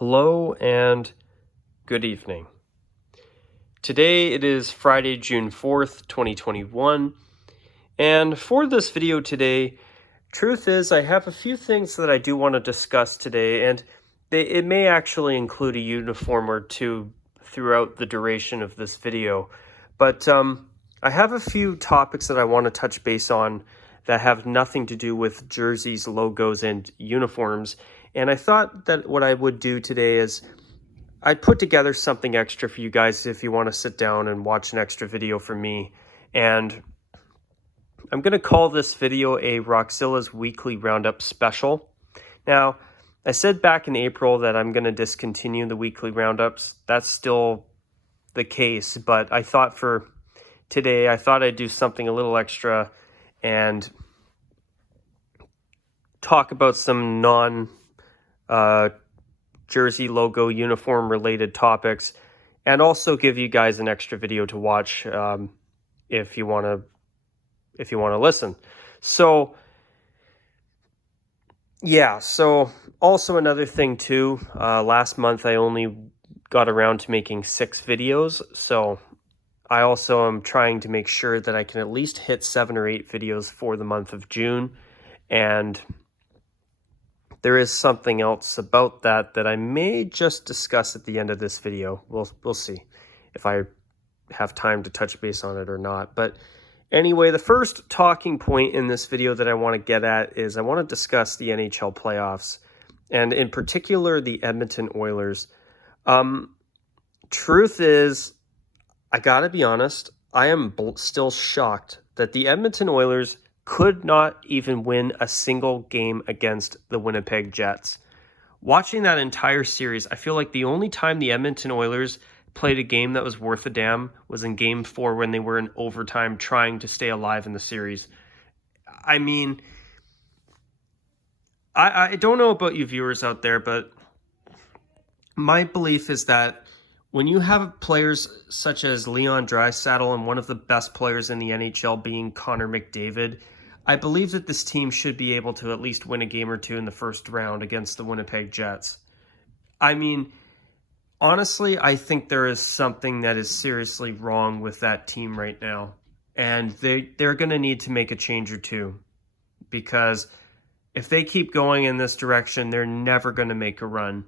Hello and good evening. Today it is Friday, June 4th, 2021, and for this video today, truth is I have a few things that I do want to discuss today, and it may actually include a uniform or two throughout the duration of this video, but I have a few topics that I want to touch base on that have nothing to do with jerseys, logos, and uniforms. And I thought that what I would do today is I'd put together something extra for you guys if you want to sit down and watch an extra video from me. And I'm going to call this video a Rockzilla's Weekly Roundup special. Now, I said back in April that I'm going to discontinue the weekly roundups. That's still the case, but I thought for today, I'd do something a little extra and talk about some non-jersey logo uniform related topics, and also give you guys an extra video to watch if you want to listen. So yeah, so also another thing too, last month I only got around to making 6 videos, so I also am trying to make sure that I can at least hit 7 or 8 videos for the month of June. And there is something else about that I may just discuss at the end of this video. We'll see if I have time to touch base on it or not. But anyway, the first talking point in this video that I want to get at is I want to discuss the NHL playoffs, and in particular the Edmonton Oilers. Truth is, I gotta be honest, I am still shocked that the Edmonton Oilers could not even win a single game against the Winnipeg Jets. Watching that entire series, I feel like the only time the Edmonton Oilers played a game that was worth a damn was in Game 4 when they were in overtime trying to stay alive in the series. I mean, I don't know about you viewers out there, but my belief is that when you have players such as Leon Draisaitl and one of the best players in the NHL being Connor McDavid, I believe that this team should be able to at least win a game or two in the first round against the Winnipeg Jets. I mean, honestly, I think there is something that is seriously wrong with that team right now. And they're going to need to make a change or two. Because if they keep going in this direction, they're never going to make a run.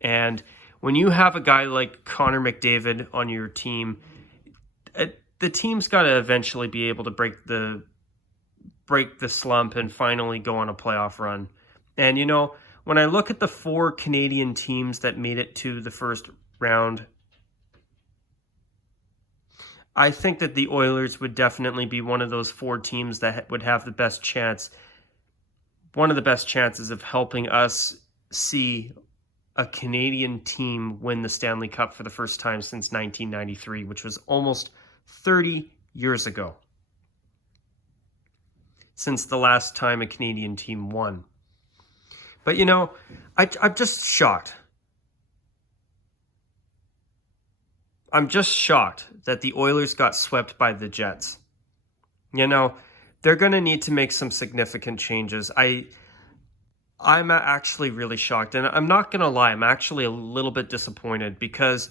And when you have a guy like Connor McDavid on your team, the team's got to eventually be able to break the slump and finally go on a playoff run. And, you know, when I look at the 4 Canadian teams that made it to the first round, I think that the Oilers would definitely be one of those 4 teams that would have the best chance, one of the best chances of helping us see a Canadian team win the Stanley Cup for the first time since 1993, which was almost 30 years ago since the last time a Canadian team won. But, you know, I'm just shocked. I'm just shocked that the Oilers got swept by the Jets. You know, they're going to need to make some significant changes. I'm actually really shocked, and I'm not going to lie, I'm actually a little bit disappointed, because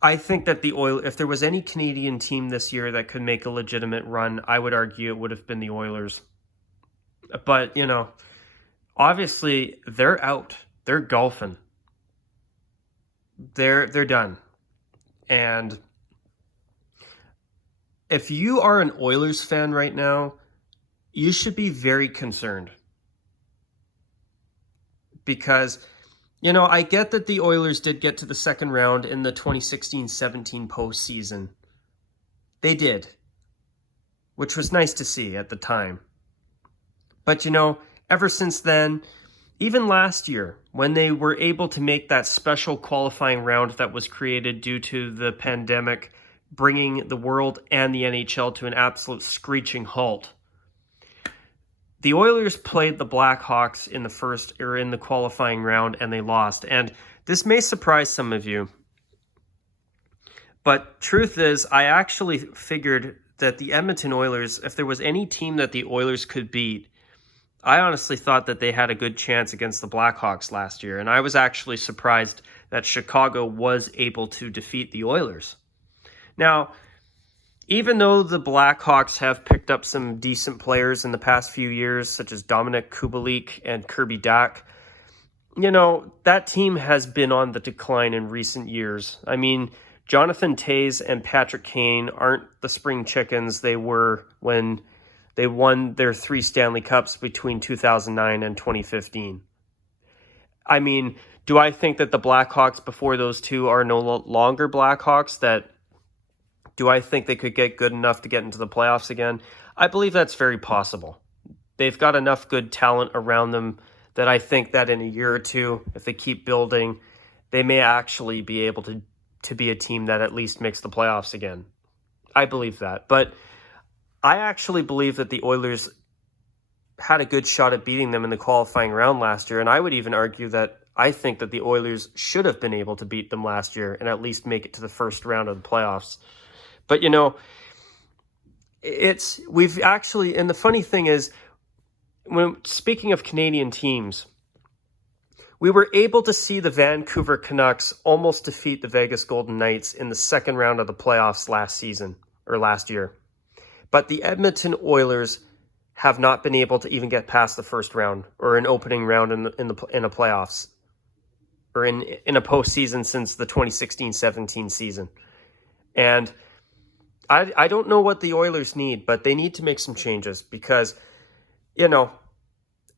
I think that if there was any Canadian team this year that could make a legitimate run, I would argue it would have been the Oilers. But, you know, obviously they're out. They're golfing. They're done. And if you are an Oilers fan right now, you should be very concerned. Because, you know, I get that the Oilers did get to the second round in the 2016-17 postseason. They did. Which was nice to see at the time. But, you know, ever since then, even last year, when they were able to make that special qualifying round that was created due to the pandemic, bringing the world and the NHL to an absolute screeching halt, the Oilers played the Blackhawks in the qualifying round, and they lost. And this may surprise some of you, but truth is, I actually figured that the Edmonton Oilers, if there was any team that the Oilers could beat, I honestly thought that they had a good chance against the Blackhawks last year, and I was actually surprised that Chicago was able to defeat the Oilers. Now, even though the Blackhawks have picked up some decent players in the past few years, such as Dominic Kubalik and Kirby Dach, that team has been on the decline in recent years. I mean, Jonathan Toews and Patrick Kane aren't the spring chickens they were when they won their 3 Stanley Cups between 2009 and 2015. I mean, do I think that the Blackhawks before those two are no longer Blackhawks? Do I think they could get good enough to get into the playoffs again? I believe that's very possible. They've got enough good talent around them that I think that in a year or two, if they keep building, they may actually be able to be a team that at least makes the playoffs again. I believe that. But I actually believe that the Oilers had a good shot at beating them in the qualifying round last year, and I would even argue that I think that the Oilers should have been able to beat them last year and at least make it to the first round of the playoffs. But, we've actually, and the funny thing is, when speaking of Canadian teams, we were able to see the Vancouver Canucks almost defeat the Vegas Golden Knights in the second round of the playoffs last year. But the Edmonton Oilers have not been able to even get past the first round or an opening round in a playoffs or in a postseason since the 2016-17 season. And I don't know what the Oilers need, but they need to make some changes because,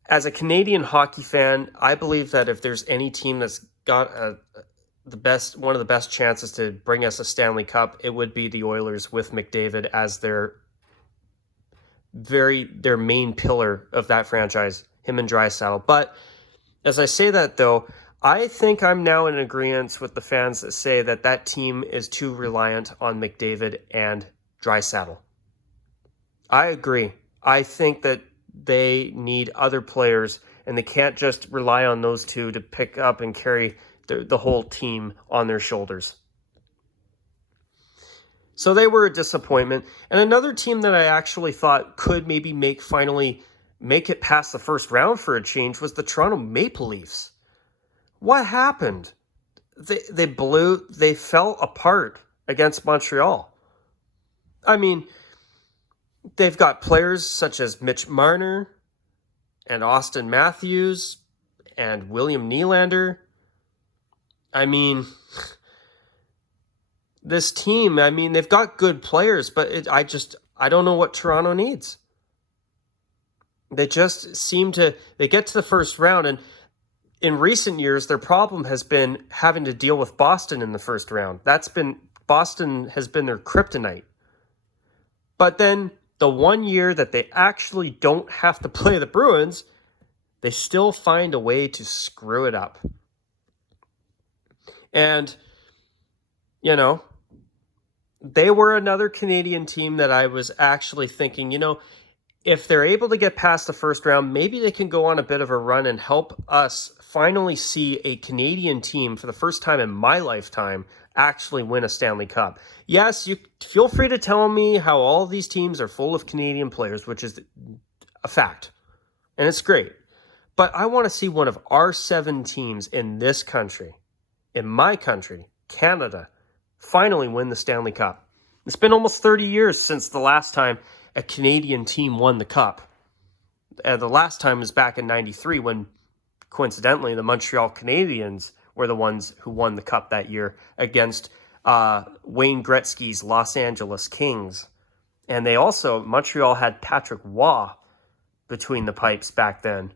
as a Canadian hockey fan, I believe that if there's any team that's got one of the best chances to bring us a Stanley Cup, it would be the Oilers with McDavid as their main pillar of that franchise, him and Draisaitl. But as I say that, though, I think I'm now in agreement with the fans that say that team is too reliant on McDavid and Draisaitl. I agree. I think that they need other players, and they can't just rely on those two to pick up and carry the whole team on their shoulders. So they were a disappointment. And another team that I actually thought could maybe finally make it past the first round for a change was the Toronto Maple Leafs. What happened? They fell apart against Montreal. I mean, they've got players such as Mitch Marner and Austin Matthews and William Nylander. I mean, this team, they've got good players, but I don't know what Toronto needs. They just they get to the first round, and in recent years, their problem has been having to deal with Boston in the first round. Boston has been their kryptonite. But then the one year that they actually don't have to play the Bruins, they still find a way to screw it up. And, they were another Canadian team that I was actually thinking, if they're able to get past the first round, maybe they can go on a bit of a run and help us finally see a Canadian team for the first time in my lifetime actually win a Stanley Cup. Yes, you feel free to tell me how all these teams are full of Canadian players, which is a fact, and it's great. But I want to see one of our 7 teams in this country, in my country, Canada, finally win the Stanley Cup. It's been almost 30 years since the last time a Canadian team won the Cup. The last time was back in 93 when, coincidentally, the Montreal Canadiens were the ones who won the Cup that year against Wayne Gretzky's Los Angeles Kings. And Montreal had Patrick Waugh between the pipes back then.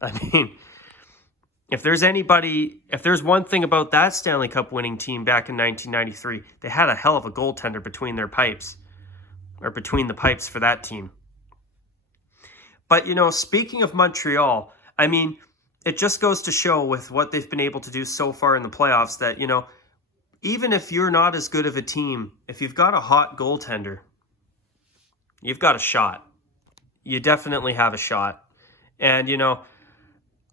I mean, if there's one thing about that Stanley Cup winning team back in 1993, they had a hell of a goaltender between their pipes, or between the pipes for that team. But, speaking of Montreal, it just goes to show with what they've been able to do so far in the playoffs that, even if you're not as good of a team, if you've got a hot goaltender, you've got a shot. You definitely have a shot. And,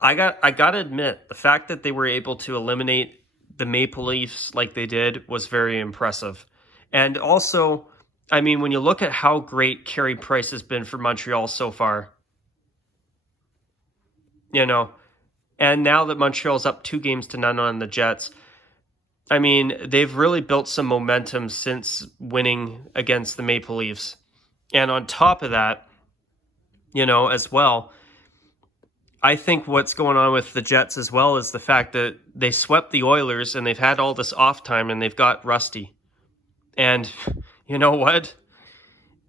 I got to admit, the fact that they were able to eliminate the Maple Leafs like they did was very impressive. And also, when you look at how great Carey Price has been for Montreal so far, you know. And now that Montreal's up 2-0 on the Jets, I mean, they've really built some momentum since winning against the Maple Leafs. And on top of that, as well, I think what's going on with the Jets as well is the fact that they swept the Oilers and they've had all this off time and they've got rusty. And you know what?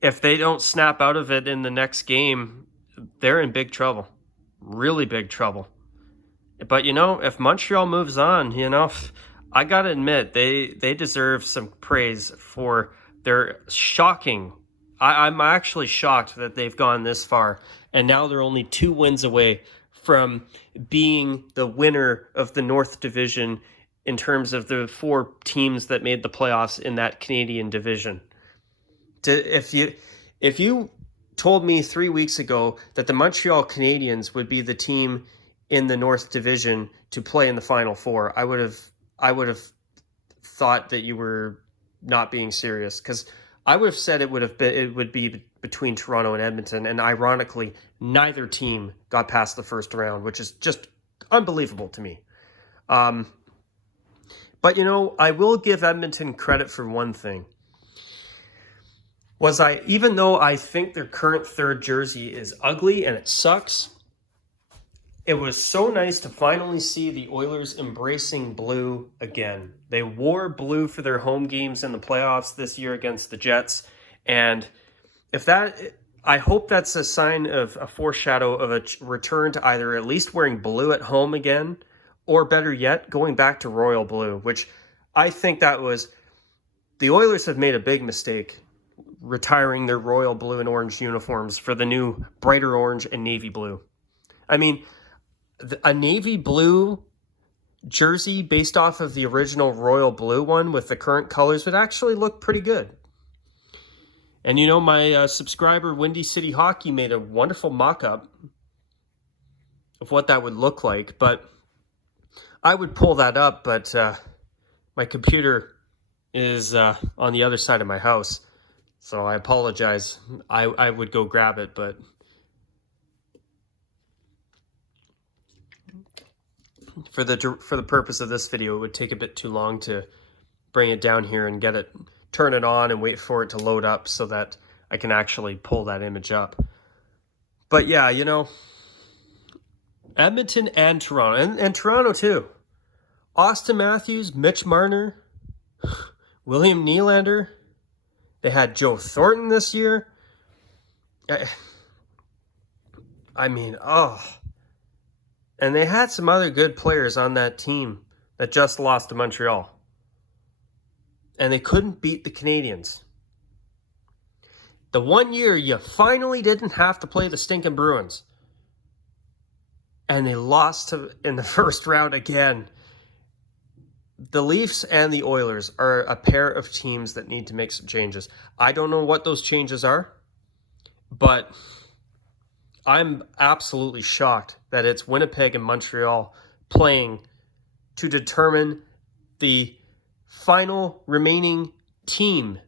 If they don't snap out of it in the next game, they're in big trouble. Really big trouble. But, if Montreal moves on, I got to admit, they deserve some praise for their shocking. I'm actually shocked that they've gone this far. And now they're only 2 wins away from being the winner of the North Division in terms of the 4 teams that made the playoffs in that Canadian division. If you told me 3 weeks ago that the Montreal Canadiens would be the team in the North Division to play in the Final Four, I would have thought that you were not being serious, because I would have said it would be between Toronto and Edmonton, and ironically, neither team got past the first round, which is just unbelievable to me. But I will give Edmonton credit for one thing. Even though I think their current third jersey is ugly and it sucks, it was so nice to finally see the Oilers embracing blue again. They wore blue for their home games in the playoffs this year against the Jets. And I hope that's a sign of a foreshadow of a return to either at least wearing blue at home again, or better yet, going back to royal blue, which I think the Oilers have made a big mistake retiring their royal blue and orange uniforms for the new brighter orange and navy blue. I mean, a navy blue jersey based off of the original royal blue one with the current colors would actually look pretty good. And my subscriber Windy City Hockey made a wonderful mock-up of what that would look like, but I would pull that up, but my computer is on the other side of my house, so I apologize. I would go grab it, but for the purpose of this video, it would take a bit too long to bring it down here and turn it on and wait for it to load up so that I can actually pull that image up. But yeah, Edmonton and Toronto, and Toronto too. Austin Matthews, Mitch Marner, William Nylander. They had Joe Thornton this year. I mean, and they had some other good players on that team that just lost to Montreal. And they couldn't beat the Canadiens. The one year you finally didn't have to play the stinking Bruins. And they lost in the first round again. The Leafs and the Oilers are a pair of teams that need to make some changes. I don't know what those changes are, but I'm absolutely shocked that it's Winnipeg and Montreal playing to determine the final remaining team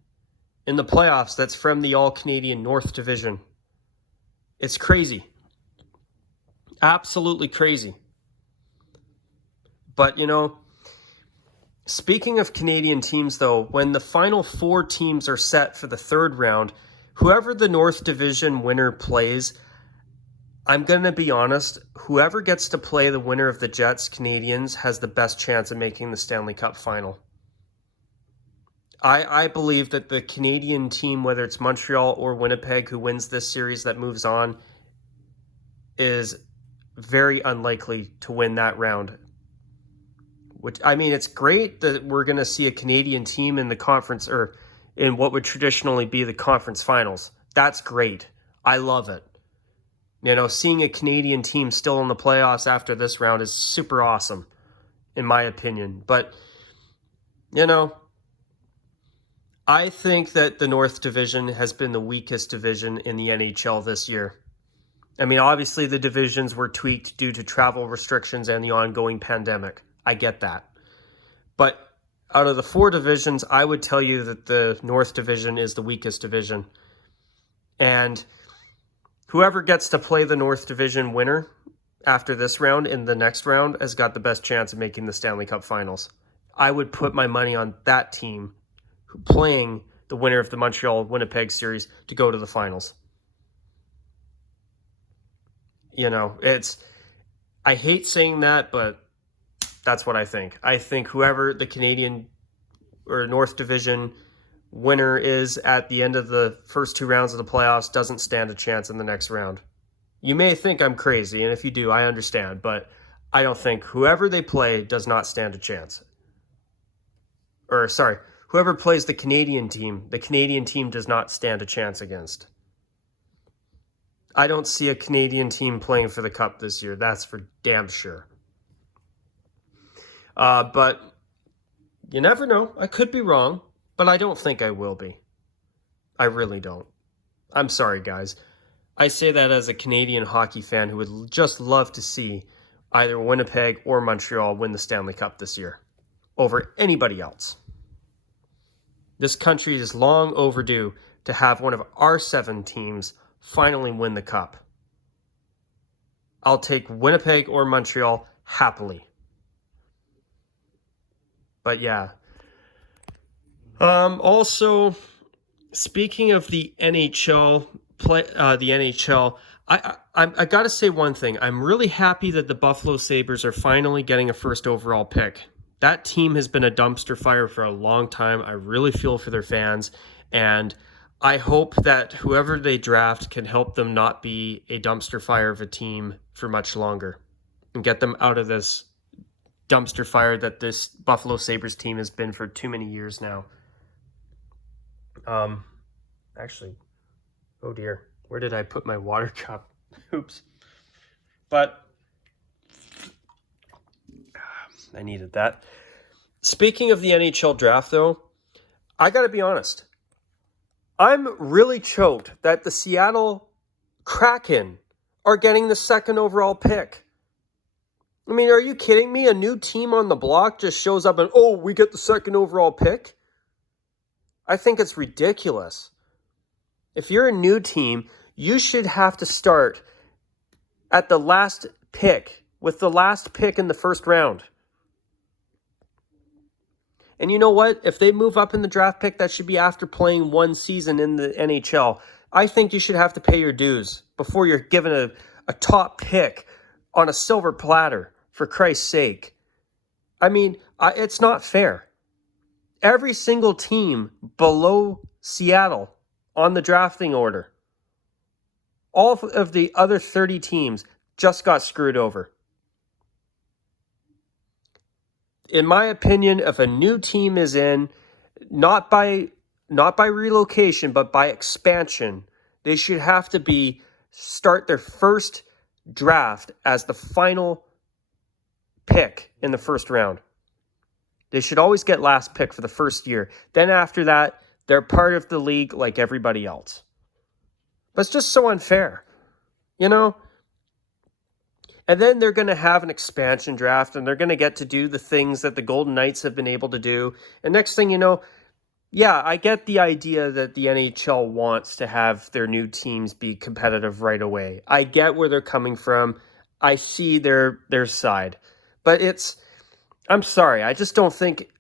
in the playoffs that's from the All-Canadian North Division. It's crazy. Absolutely crazy. But, speaking of Canadian teams, though, when the final 4 teams are set for the third round, whoever the North Division winner plays, I'm going to be honest, whoever gets to play the winner of the Jets Canadiens has the best chance of making the Stanley Cup final. I believe that the Canadian team, whether it's Montreal or Winnipeg, who wins this series that moves on, is very unlikely to win that round. Which, I mean, it's great that we're going to see a Canadian team in the conference, or in what would traditionally be the conference finals. That's great. I love it. Seeing a Canadian team still in the playoffs after this round is super awesome, in my opinion. But, I think that the North Division has been the weakest division in the NHL this year. I mean, obviously the divisions were tweaked due to travel restrictions and the ongoing pandemic. I get that. But out of the 4 divisions, I would tell you that the North Division is the weakest division. And whoever gets to play the North Division winner after this round in the next round has got the best chance of making the Stanley Cup Finals. I would put my money on that team playing the winner of the Montreal-Winnipeg series to go to the finals. You know, I hate saying that, but that's what I think. I think whoever the Canadian or North Division winner is at the end of the first 2 rounds of the playoffs doesn't stand a chance in the next round. You may think I'm crazy, and if you do, I understand, but I don't think whoever they play does not stand a chance. Or, sorry, whoever plays the Canadian team does not stand a chance against. I don't see a Canadian team playing for the Cup this year. That's for damn sure. But you never know. I could be wrong, but I don't think I will be. I really don't. I'm sorry, guys. I say that as a Canadian hockey fan who would just love to see either Winnipeg or Montreal win the Stanley Cup this year over anybody else. This country is long overdue to have one of our 7 teams finally win the Cup. I'll take Winnipeg or Montreal happily. But yeah. Also, speaking of the NHL, I got to say one thing. I'm really happy that the Buffalo Sabres are finally getting a first overall pick. That team has been a dumpster fire for a long time. I really feel for their fans, and I hope that whoever they draft can help them not be a dumpster fire of a team for much longer and get them out of this dumpster fire that this Buffalo Sabres team has been for too many years now. Actually, oh dear, where did I put my water cup? Oops. But I needed that. Speaking of the NHL draft, though, I got to be honest. I'm really choked that the Seattle Kraken are getting the 2nd overall pick. I mean, are you kidding me? A new team on the block just shows up and, oh, we get the 2nd overall pick? I think it's ridiculous. If you're a new team, you should have to start at the last pick, with the last pick in the first round. And you know what? If they move up in the draft pick, that should be after playing 1 season in the NHL. I think you should have to pay your dues before you're given a top pick on a silver platter, for Christ's sake. I mean, it's not fair. Every single team below Seattle on the drafting order, all of the other 30 teams just got screwed over. In my opinion, if a new team is in, not by relocation, but by expansion, they should have to start their first draft as the final pick in the first round. They should always get last pick for the first year. Then after that, they're part of the league like everybody else. But it's just so unfair, you know? And then they're going to have an expansion draft, and they're going to get to do the things that the Golden Knights have been able to do. And next thing you know, yeah, I get the idea that the NHL wants to have their new teams be competitive right away. I get where they're coming from. I see their side. But I'm sorry, I don't think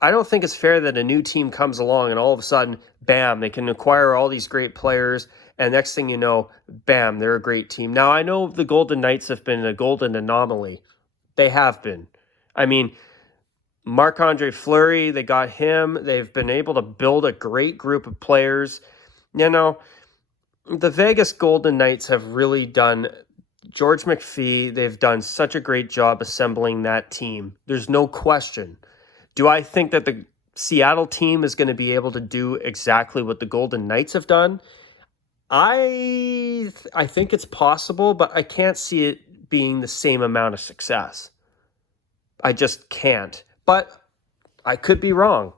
it's fair that a new team comes along and all of a sudden, bam, they can acquire all these great players, and next thing you know, bam, they're a great team. Now, I know the Golden Knights have been a golden anomaly. They have been. I mean, Marc-Andre Fleury, they got him. They've been able to build a great group of players. You know, the Vegas Golden Knights have really done... George McPhee, they've done such a great job assembling that team. There's no question. Do I think that the Seattle team is going to be able to do exactly what the Golden Knights have done? I think it's possible, but I can't see it being the same amount of success. I just can't. But I could be wrong.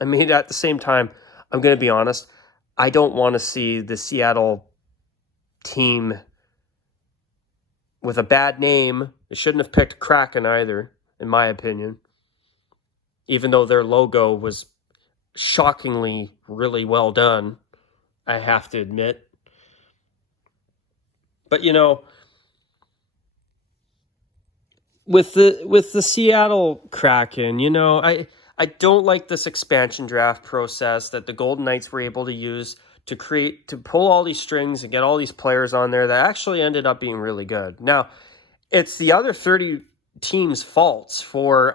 I mean, at the same time, I'm going to be honest. I don't want to see the Seattle team with a bad name. They shouldn't have picked Kraken either, in my opinion. Even though their logo was shockingly really well done, I have to admit. But, you know, with the Seattle Kraken, I don't like this expansion draft process that the Golden Knights were able to use to pull all these strings and get all these players on there that actually ended up being really good. Now, it's the other 30 teams' faults for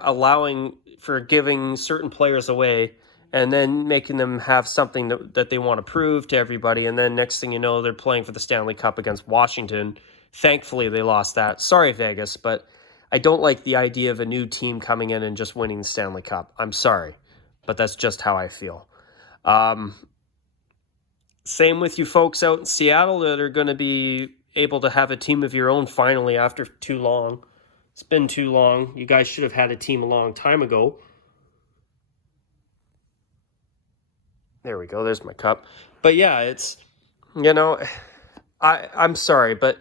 giving certain players away and then making them have something that they want to prove to everybody. And then next thing you know, they're playing for the Stanley Cup against Washington. Thankfully, they lost that. Sorry, Vegas, but I don't like the idea of a new team coming in and just winning the Stanley Cup. I'm sorry, but that's just how I feel. Same with you folks out in Seattle that are going to be able to have a team of your own finally after too long. It's been too long. You guys should have had a team a long time ago. There we go. There's my cup. But yeah, it's, I'm sorry, but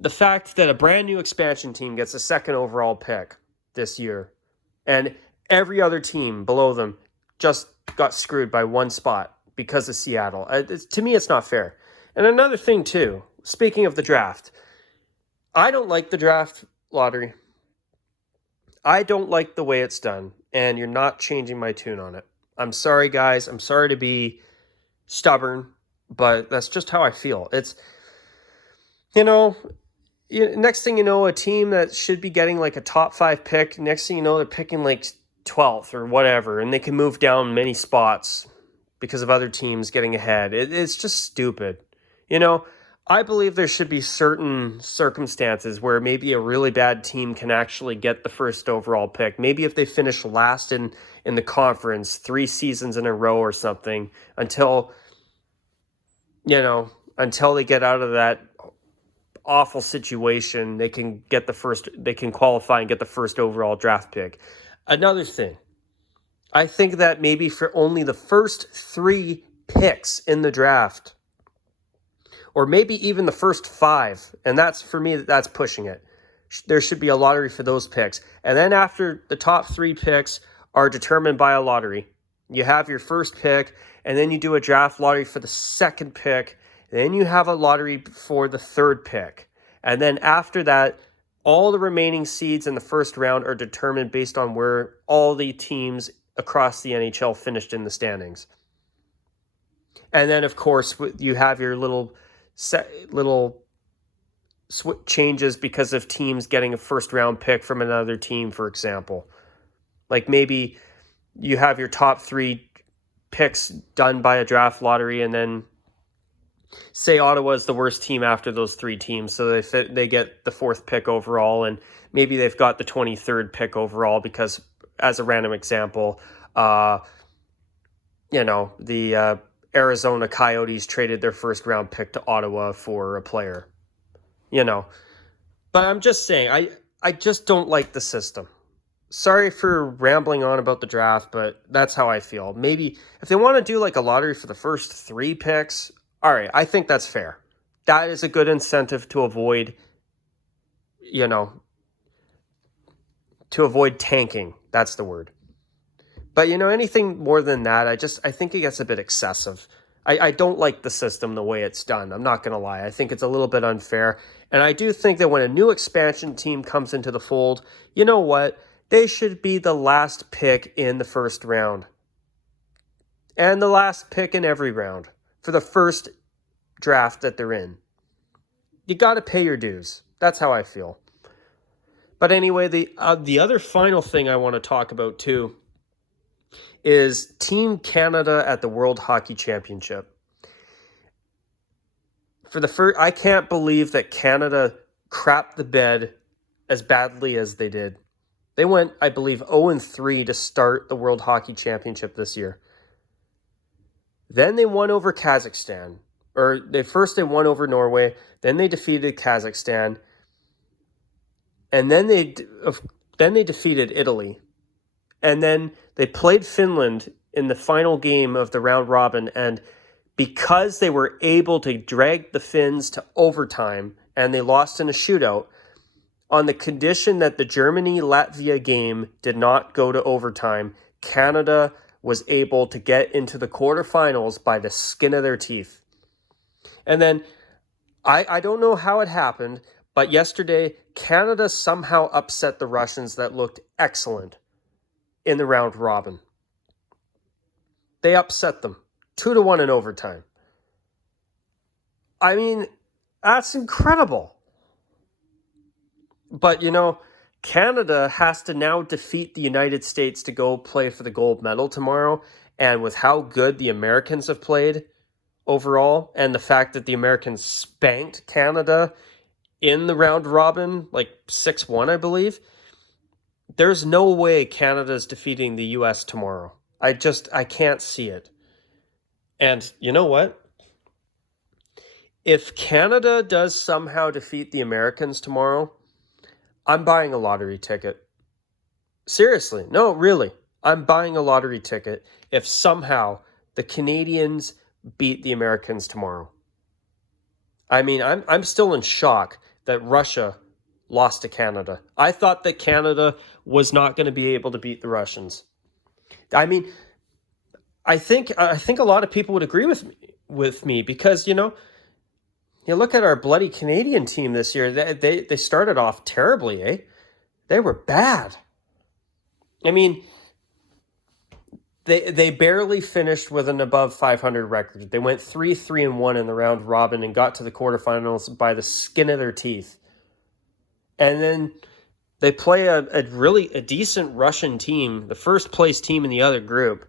the fact that a brand new expansion team gets a second overall pick this year and every other team below them just got screwed by one spot because of Seattle. To me, it's not fair. And another thing, too, speaking of the draft, I don't like the draft lottery. I don't like the way it's done, and you're not changing my tune on it. I'm sorry, guys. I'm sorry to be stubborn, but that's just how I feel. It's, next thing you know, a team that should be getting like a top 5 pick, next thing you know, they're picking like 12th or whatever, and they can move down many spots because of other teams getting ahead. It's just stupid. I believe there should be certain circumstances where maybe a really bad team can actually get the first overall pick. Maybe if they finish last in the conference 3 seasons in a row or something until they get out of that awful situation, they can qualify and get the first overall draft pick. Another thing, I think that maybe for only the first 3 picks in the draft, or maybe even the first 5, and that's, for me, that's pushing it. There should be a lottery for those picks. And then after the top 3 picks are determined by a lottery, you have your first pick, and then you do a draft lottery for the second pick, then you have a lottery for the third pick. And then after that, all the remaining seeds in the first round are determined based on where all the teams across the NHL finished in the standings. And then, of course, you have your little changes because of teams getting a first round pick from another team, for example. Like maybe you have your top 3 picks done by a draft lottery, and then say Ottawa is the worst team after those 3 teams, so they get the 4th pick overall, and maybe they've got the 23rd pick overall because, as a random example, the Arizona Coyotes traded their first round pick to Ottawa for a player. But I'm just saying, I just don't like the system. Sorry for rambling on about the draft, but that's how I feel. Maybe if they want to do like a lottery for the first 3 picks, all right, I think that's fair. That is a good incentive to avoid, tanking. That's the word. But, anything more than that, I think it gets a bit excessive. I don't like the system the way it's done. I'm not going to lie. I think it's a little bit unfair. And I do think that when a new expansion team comes into the fold, you know what? They should be the last pick in the first round. And the last pick in every round for the first draft that they're in. You got to pay your dues. That's how I feel. But anyway, the other final thing I want to talk about too is Team Canada at the World Hockey Championship. I can't believe that Canada crapped the bed as badly as they did. They went, I believe, 0-3 to start the World Hockey Championship this year. Then they won over Kazakhstan. They won over Norway, then they defeated Kazakhstan, and then they defeated Italy. And then they played Finland in the final game of the round robin, and because they were able to drag the Finns to overtime and they lost in a shootout, on the condition that the Germany-Latvia game did not go to overtime, Canada was able to get into the quarterfinals by the skin of their teeth. And then, I don't know how it happened, But yesterday, Canada somehow upset the Russians that looked excellent in the round robin. They upset them 2-1 in overtime. I mean, that's incredible. But, Canada has to now defeat the United States to go play for the gold medal tomorrow. And with how good the Americans have played overall, and the fact that the Americans spanked Canada in the round robin, like 6-1, I believe, there's no way Canada's defeating the U.S. tomorrow. I can't see it. And you know what? If Canada does somehow defeat the Americans tomorrow, I'm buying a lottery ticket. Seriously, no, really. I'm buying a lottery ticket if somehow the Canadians beat the Americans tomorrow. I mean, I'm still in shock that Russia lost to Canada. I thought that Canada was not going to be able to beat the Russians. I mean, I think a lot of people would agree with me because, you look at our bloody Canadian team this year. They started off terribly, eh? They were bad. I mean, they barely finished with an above 500 record. They went 3-3-1 in the round robin and got to the quarterfinals by the skin of their teeth. And then they play a decent Russian team, the first place team in the other group,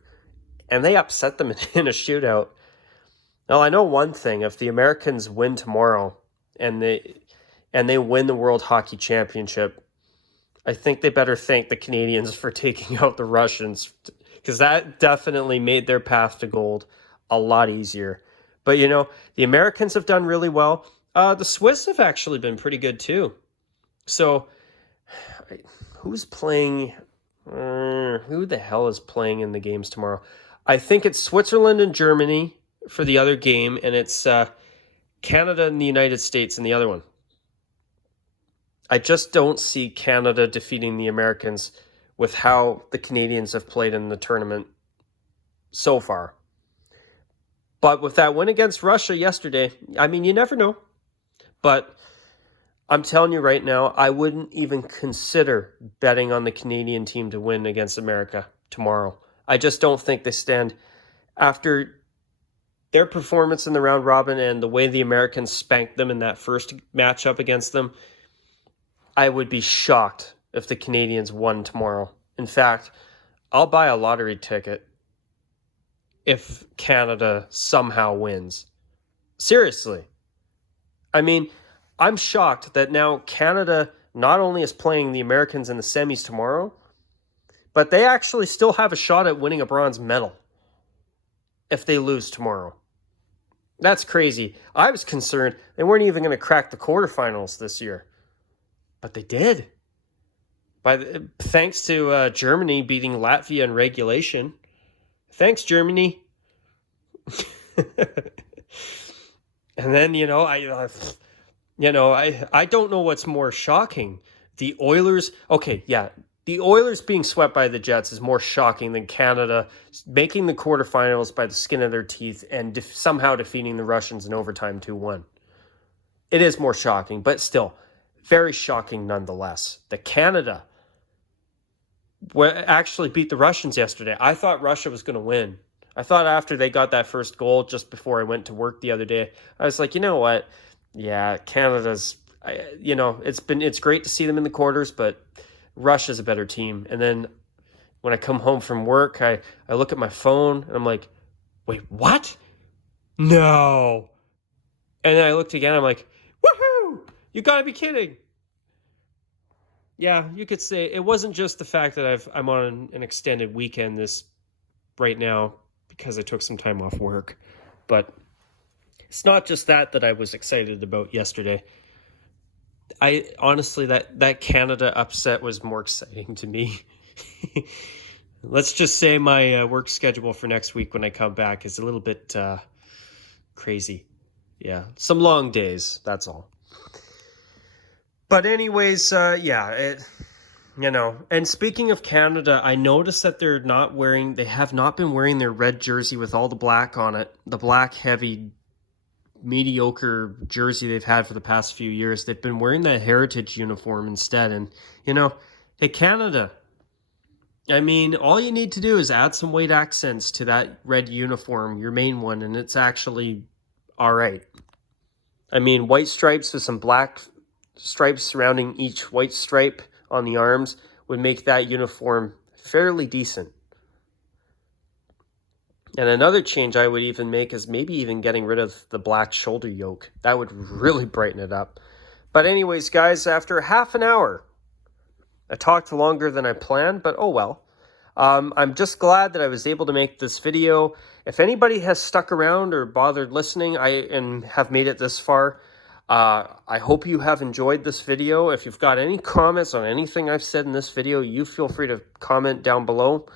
and they upset them in a shootout. Now, I know one thing. If the Americans win tomorrow and they win the World Hockey Championship, I think they better thank the Canadians for taking out the Russians, because that definitely made their path to gold a lot easier. But, the Americans have done really well. The Swiss have actually been pretty good too. So, who's playing? Who the hell is playing in the games tomorrow? I think it's Switzerland and Germany for the other game, and it's Canada and the United States in the other one. I just don't see Canada defeating the Americans with how the Canadians have played in the tournament so far. But with that win against Russia yesterday, I mean, you never know. But I'm telling you right now, I wouldn't even consider betting on the Canadian team to win against America tomorrow. I just don't think they stand after their performance in the round robin and the way the Americans spanked them in that first matchup against them. I would be shocked if the Canadians won tomorrow. In fact, I'll buy a lottery ticket if Canada somehow wins. Seriously. I mean, I'm shocked that now Canada not only is playing the Americans in the semis tomorrow, but they actually still have a shot at winning a bronze medal if they lose tomorrow. That's crazy. I was concerned they weren't even going to crack the quarterfinals this year. But they did. Thanks to Germany beating Latvia in regulation. Thanks, Germany. And then, I don't know what's more shocking. The Oilers, the Oilers being swept by the Jets is more shocking than Canada making the quarterfinals by the skin of their teeth and somehow defeating the Russians in overtime 2-1. It is more shocking, but still, very shocking nonetheless. That Canada actually beat the Russians yesterday. I thought Russia was going to win. I thought after they got that first goal just before I went to work the other day, I was like, you know what? Yeah, Canada's, it's great to see them in the quarters, but Russia's a better team. And then when I come home from work, I look at my phone and I'm like, wait, what? No. And then I looked again, I'm like, woohoo! You gotta be kidding. Yeah, you could say it wasn't just the fact that I'm on an extended weekend right now because I took some time off work, but it's not just that I was excited about yesterday. I honestly, that Canada upset was more exciting to me. Let's just say my work schedule for next week when I come back is a little bit crazy. Yeah, some long days, that's all. But anyways, and speaking of Canada, I noticed that they have not been wearing their red jersey with all the black on it, the black heavy mediocre jersey they've had for the past few years. They've been wearing that heritage uniform instead. And, you know, hey, Canada, I mean, all you need to do is add some white accents to that red uniform, your main one, and it's actually all right. I mean, white stripes with some black stripes surrounding each white stripe on the arms would make that uniform fairly decent. And another change I would even make is maybe even getting rid of the black shoulder yoke. That would really brighten it up. But anyways, guys, after half an hour, I talked longer than I planned, but oh well. I'm just glad that I was able to make this video. If anybody has stuck around or bothered listening and have made it this far, I hope you have enjoyed this video. If you've got any comments on anything I've said in this video, you feel free to comment down below.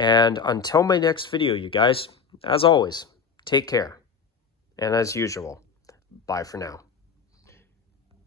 And until my next video, you guys, as always, take care. And as usual, bye for now.